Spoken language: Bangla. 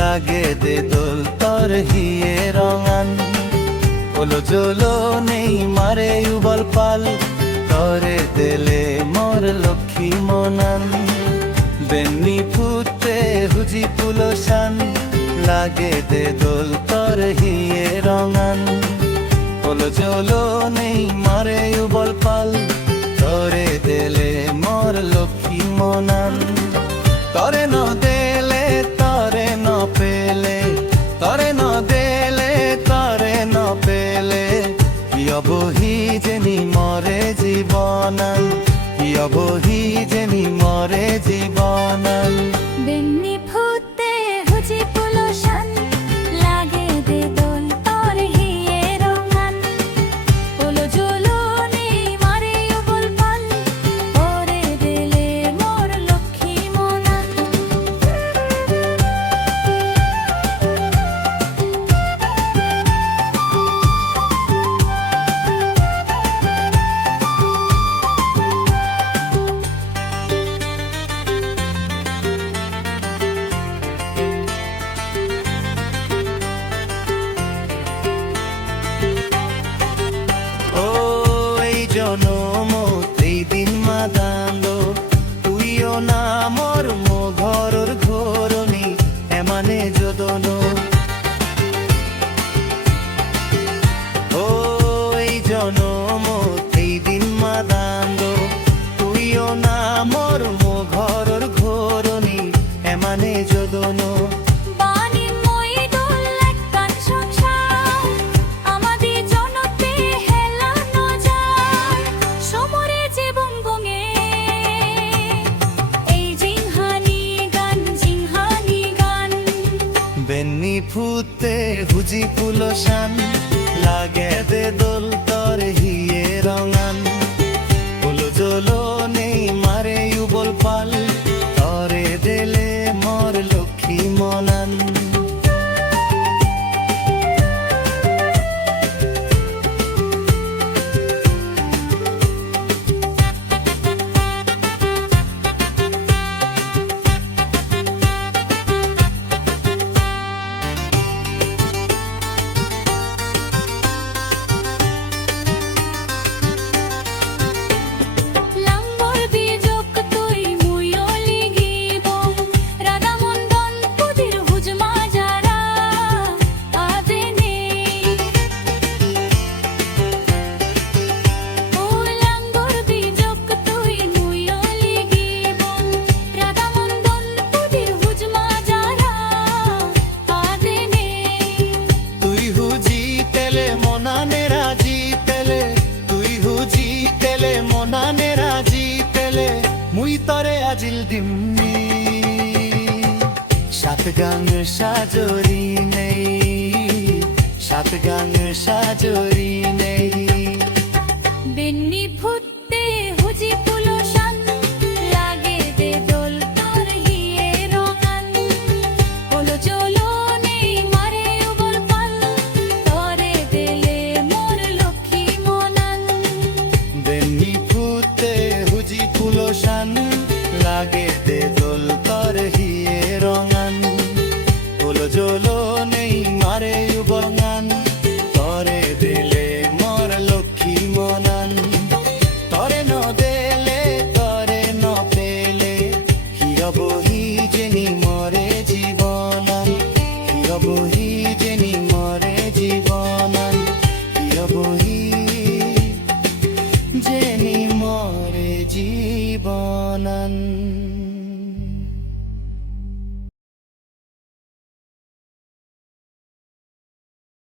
লাগে দে দোল তর হিয়ে রঙান ওলো জলো নেই মারে উবল পাল তরে দেলে মোর লক্ষ্মী মনান বেন্নি ফুটে হুজি পুলসান লাগে দে দোল তর হিয়ে রঙান ওলো জলো নেই মারে উবল পাল তরে দেলে মোর লক্ষ্মী মনান তরে ন দেলে তরে ন পেলে তরে ন দেলে তরে ন পেলে কি অবহি যেনি মরে জীবনান কি অবহি যেনি মরে জীবনান বেন্নি ফুটে হুজি পুলসান লাগে দে দোল তর হিয়ে রঙান ওলো জলো নেই মারে উবল পাল ওরে দেলে মোর লক্ষ্মী মনান ও এই জনম এই দিন মাদালো তুইও না মোর মো ঘরর ঘরনি এমানে যদন ও এই জনম এই দিন মাদালো তুইও না মোর মো ঘরর ঘরনি এমানে যদন বাণী মই দোল একখান সংসার আমাদের জনতে হেলানো যায় সমরে জীবন গঙে এই জিংহানি গান বেন্নি ফুটে হুজি পুলসান লাগে দে দোল তর হিয়ে রঙান উলো জলো নেই মারে উবল পাল তরে দেলে মোর লক্ষ্মী মনান লাঙ্গর বিজক তুই মুইও লিগিব রাধা মন্দন পুদির হুজমা যারা আদেনে ও লাঙ্গর বিজক তুই মুইও লিগিব রাধা মন্দন পুদির হুজমা যারা আদেনে তুই হুজি তেলে মনানে রাজি তেলে তুই হুজি তেলে মনানে রাজি তেলে মুই তরে আজিল দিমনি সাত গাং সাজরি নেই সাত গাং সাজরি নেই বেন্নি